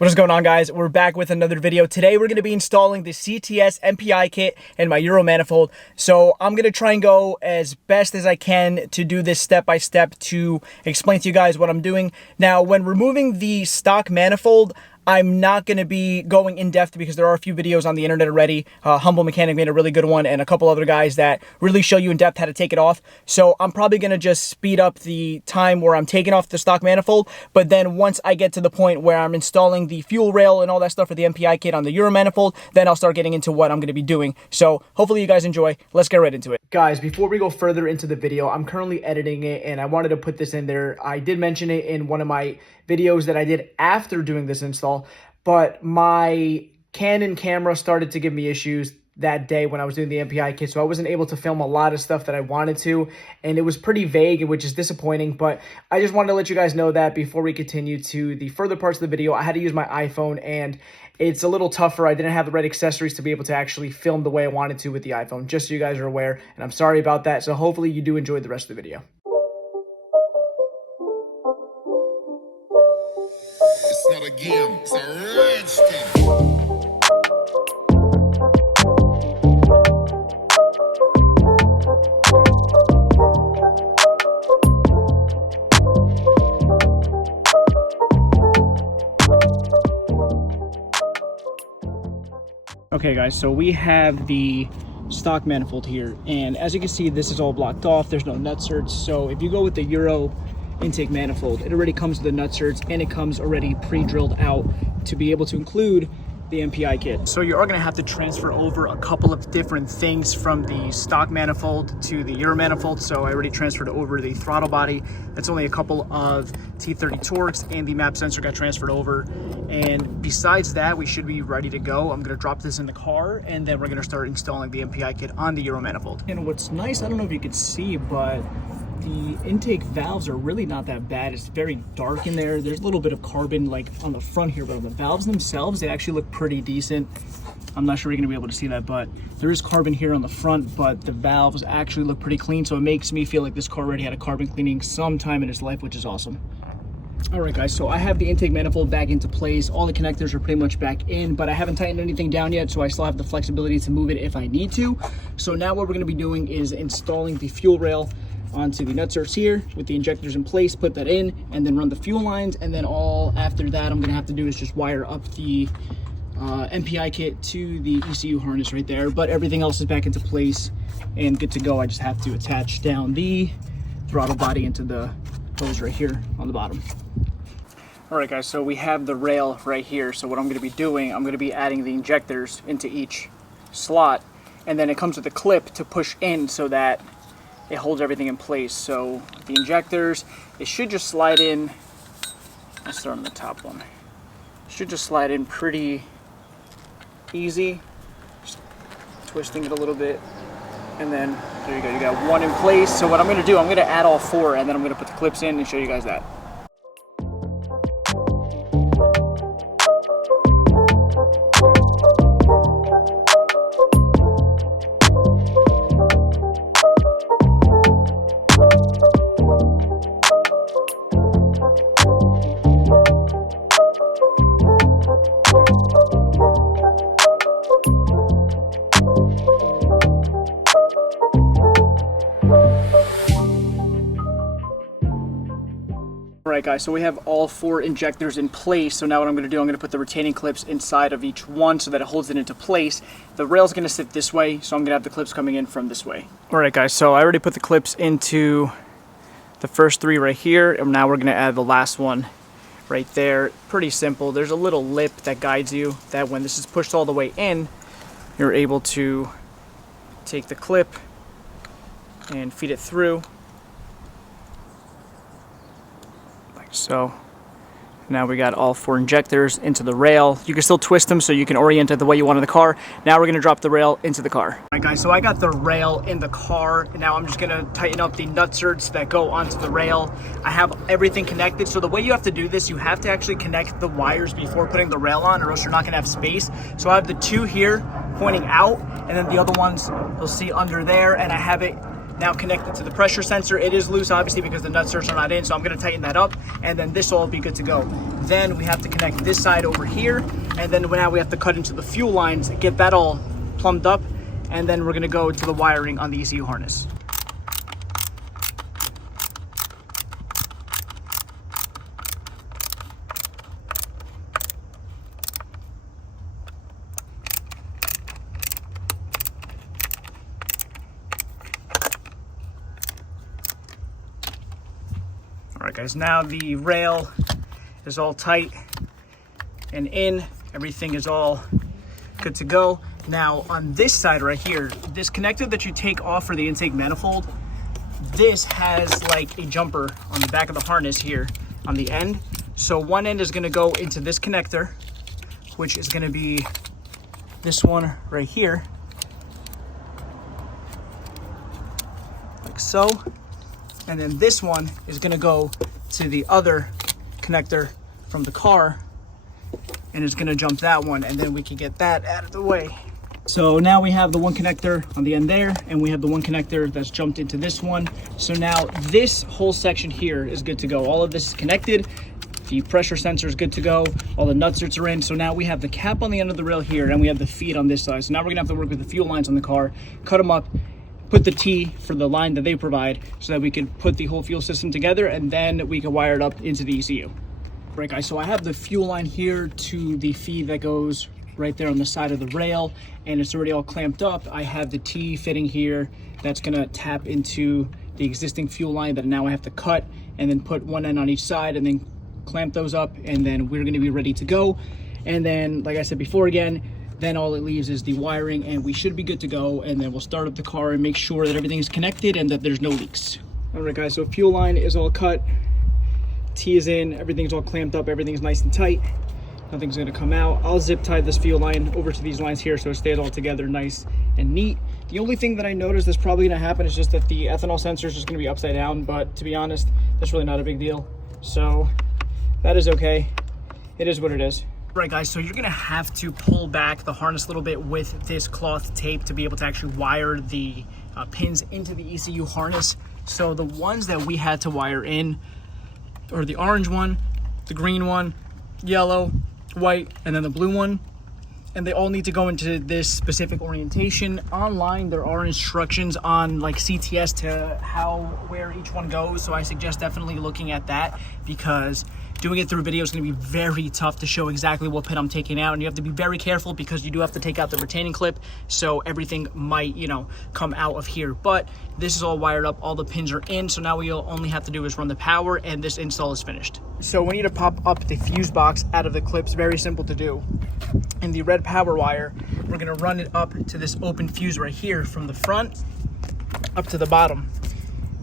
What is going on, guys? We're back with another video. Today we're going to be installing the CTS MPI kit in my Euro manifold. So I'm going to try and go as best as I can to do this step by step to explain to you guys what I'm doing. Now, when removing the stock manifold, I'm not going to be going in depth because there are a few videos on the internet already. Humble Mechanic made a really good one and a couple other guys that really show you in depth how to take it off. So I'm probably going to just speed up the time where I'm taking off the stock manifold. But then once I get to the point where I'm installing the fuel rail and all that stuff for the MPI kit on the Euro manifold, then I'll start getting into what I'm going to be doing. So hopefully you guys enjoy. Let's get right into it. Guys, before we go further into the video, I'm currently editing it and I wanted to put this in there. I did mention it in one of my videos that I did after doing this install, but my Canon camera started to give me issues that day when I was doing the MPI kit, so I wasn't able to film a lot of stuff that I wanted to, and it was pretty vague, which is disappointing, but I just wanted to let you guys know that before we continue to the further parts of the video. I had to use my iPhone, and it's a little tougher. I didn't have the right accessories to be able to actually film the way I wanted to with the iPhone, just so you guys are aware, and I'm sorry about that, so hopefully you do enjoy the rest of the video. It's not a game, it's a rich thing. Okay guys, so we have the stock manifold here, and as you can see, this is all blocked off. There's no nutserts. So if you go with the Euro intake manifold, it already comes with the nutserts and it comes already pre-drilled out to be able to include the MPI kit. So you are going to have to transfer over a couple of different things from the stock manifold to the Euro manifold. So I already transferred over the throttle body. That's only a couple of T30 Torques, and the map sensor got transferred over. And besides that, we should be ready to go. I'm going to drop this in the car, and then we're going to start installing the MPI kit on the Euro manifold. And what's nice, I don't know if you could see, but the intake valves are really not that bad. It's very dark in there. There's a little bit of carbon like on the front here, but on the valves themselves, they actually look pretty decent. I'm not sure you're gonna be able to see that, but there is carbon here on the front, but the valves actually look pretty clean. So it makes me feel like this car already had a carbon cleaning sometime in its life, which is awesome. All right, guys, so I have the intake manifold back into place. All the connectors are pretty much back in, but I haven't tightened anything down yet, so I still have the flexibility to move it if I need to. So now what we're gonna be doing is installing the fuel rail onto the nutserts here with the injectors in place, put that in, and then run the fuel lines. And then all after that I'm gonna have to do is just wire up the MPI kit to the ECU harness right there. But everything else is back into place and good to go. I just have to attach down the throttle body into the hose right here on the bottom. All right, guys, so we have the rail right here. So what I'm gonna be doing, I'm gonna be adding the injectors into each slot, and then it comes with a clip to push in so that it holds everything in place. So the injectors, it should just slide in. Let's start on the top one. It should just slide in pretty easy. Just twisting it a little bit. And then there you go, you got one in place. So what I'm gonna do, I'm gonna add all four, and then I'm gonna put the clips in and show you guys that. Alright guys, so we have all four injectors in place. So now what I'm going to do, I'm going to put the retaining clips inside of each one so that it holds it into place. The rail's going to sit this way, so I'm going to have the clips coming in from this way. Alright guys, so I already put the clips into the first three right here, and now we're going to add the last one right there. Pretty simple. There's a little lip that guides you that when this is pushed all the way in, you're able to take the clip and feed it through. So now we got all four injectors into the rail. You can still twist them so you can orient it the way you want in the car. Now we're gonna drop the rail into the car. All right guys, so I got the rail in the car. And now I'm just gonna tighten up the nutserts that go onto the rail. I have everything connected. So the way you have to do this, you have to actually connect the wires before putting the rail on, or else you're not gonna have space. So I have the two here pointing out, and then the other ones you'll see under there, and I have it now connected to the pressure sensor. It is loose, obviously, because the nutserts are not in, so I'm gonna tighten that up, and then this will be good to go. Then we have to connect this side over here, and then now we have to cut into the fuel lines, get that all plumbed up, and then we're gonna go to the wiring on the ECU harness. All right, guys, now the rail is all tight and in. Everything is all good to go. Now, on this side right here, this connector that you take off for the intake manifold, this has like a jumper on the back of the harness here on the end. So one end is gonna go into this connector, which is gonna be this one right here, like so. And then this one is gonna go to the other connector from the car, and it's gonna jump that one, and then we can get that out of the way. So now we have the one connector on the end there, and we have the one connector that's jumped into this one. So now this whole section here is good to go. All of this is connected. The pressure sensor is good to go. All the nutserts are in. So now we have the cap on the end of the rail here, and we have the feed on this side. So now we're gonna have to work with the fuel lines on the car, cut them up, put the T for the line that they provide so that we can put the whole fuel system together, and then we can wire it up into the ECU. Right, guys, so I have the fuel line here to the feed that goes right there on the side of the rail, and it's already all clamped up. I have the T fitting here that's gonna tap into the existing fuel line that now I have to cut and then put one end on each side and then clamp those up, and then we're gonna be ready to go. And then, like I said before again, then all it leaves is the wiring, and we should be good to go. And then we'll start up the car and make sure that everything is connected and that there's no leaks. All right, guys, so fuel line is all cut. T is in, everything's all clamped up, everything's nice and tight. Nothing's gonna come out. I'll zip tie this fuel line over to these lines here so it stays all together nice and neat. The only thing that I noticed that's probably gonna happen is just that the ethanol sensor is just gonna be upside down, but to be honest, that's really not a big deal. So that is okay. It is what it is. Right, guys, so you're gonna have to pull back the harness a little bit with this cloth tape to be able to actually wire the pins into the ECU harness. So the ones that we had to wire in are the orange one, the green one, yellow, white, and then the blue one. And they all need to go into this specific orientation. Online, there are instructions on like CTS to where each one goes. So I suggest definitely looking at that, because doing it through video is going to be very tough to show exactly what pin I'm taking out. And you have to be very careful because you do have to take out the retaining clip. So everything might, come out of here. But this is all wired up. All the pins are in. So now we only have to do is run the power, and this install is finished. So we need to pop up the fuse box out of the clips. Very simple to do. In the red power wire, we're going to run it up to this open fuse right here from the front up to the bottom.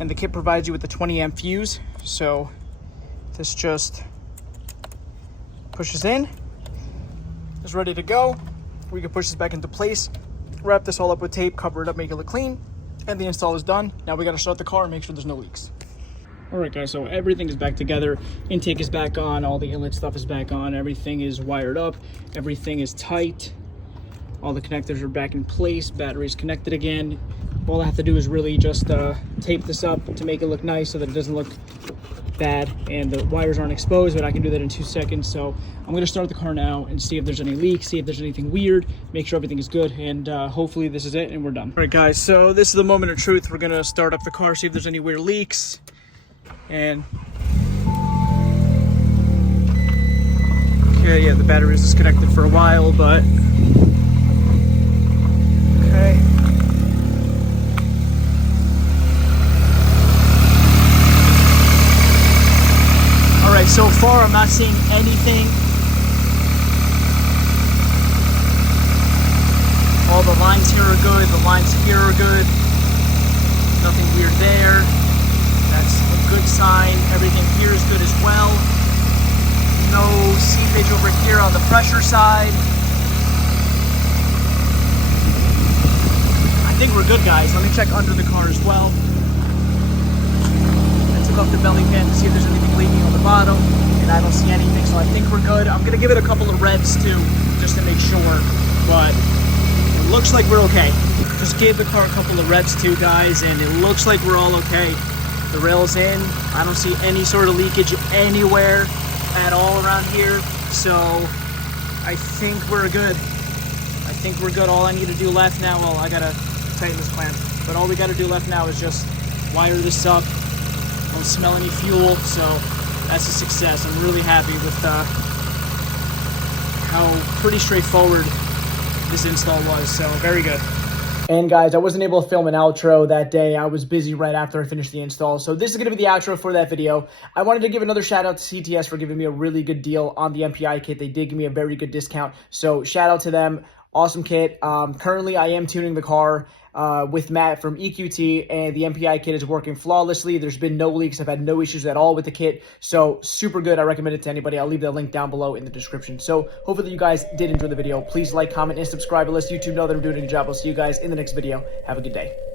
And the kit provides you with a 20 amp fuse. So this just pushes in, it's ready to go. We can push this back into place, wrap this all up with tape, cover it up, make it look clean, and the install is done. Now we got to start the car and make sure there's no leaks. All right, guys, so everything is back together. Intake is back on, all the inlet stuff is back on, everything is wired up, everything is tight, all the connectors are back in place, battery's connected again. All I have to do is really just tape this up to make it look nice so that it doesn't look bad and the wires aren't exposed, but I can do that in 2 seconds. So I'm gonna start the car now and see if there's any leaks, see if there's anything weird, make sure everything is good, and hopefully this is it and we're done. All right, guys, so this is the moment of truth. We're gonna start up the car, see if there's any weird leaks. And okay, yeah, the battery was disconnected for a while, but okay. All right, so far I'm not seeing anything. All the lines here are good, the lines here are good. Nothing weird there. That's a good sign. Everything here is good as well. No seepage over here on the pressure side. I think we're good, guys. Let me check under the car as well. I took off the belly pan to see if there's anything leaking on the bottom, and I don't see anything, so I think we're good. I'm gonna give it a couple of revs too, just to make sure, but it looks like we're okay. Just gave the car a couple of revs too, guys, and it looks like we're all okay. The rail's in. I don't see any sort of leakage anywhere at all around here, so I think we're good. I think we're good. All I need to do left now, well, I gotta tighten this clamp, but all we gotta do left now is just wire this up. Don't smell any fuel, so that's a success. I'm really happy with how pretty straightforward this install was, so very good. And guys, I wasn't able to film an outro that day. I was busy right after I finished the install. So this is going to be the outro for that video. I wanted to give another shout out to CTS for giving me a really good deal on the MPI kit. They did give me a very good discount. So shout out to them. Awesome kit. Currently, I am tuning the car with Matt from EQT, and the MPI kit is working flawlessly. There's been no leaks. I've had no issues at all with the kit. So super good. I recommend it to anybody. I'll leave that link down below in the description. So hopefully you guys did enjoy the video. Please like, comment, and subscribe. It lets YouTube know that I'm doing a good job. I'll see you guys in the next video. Have a good day.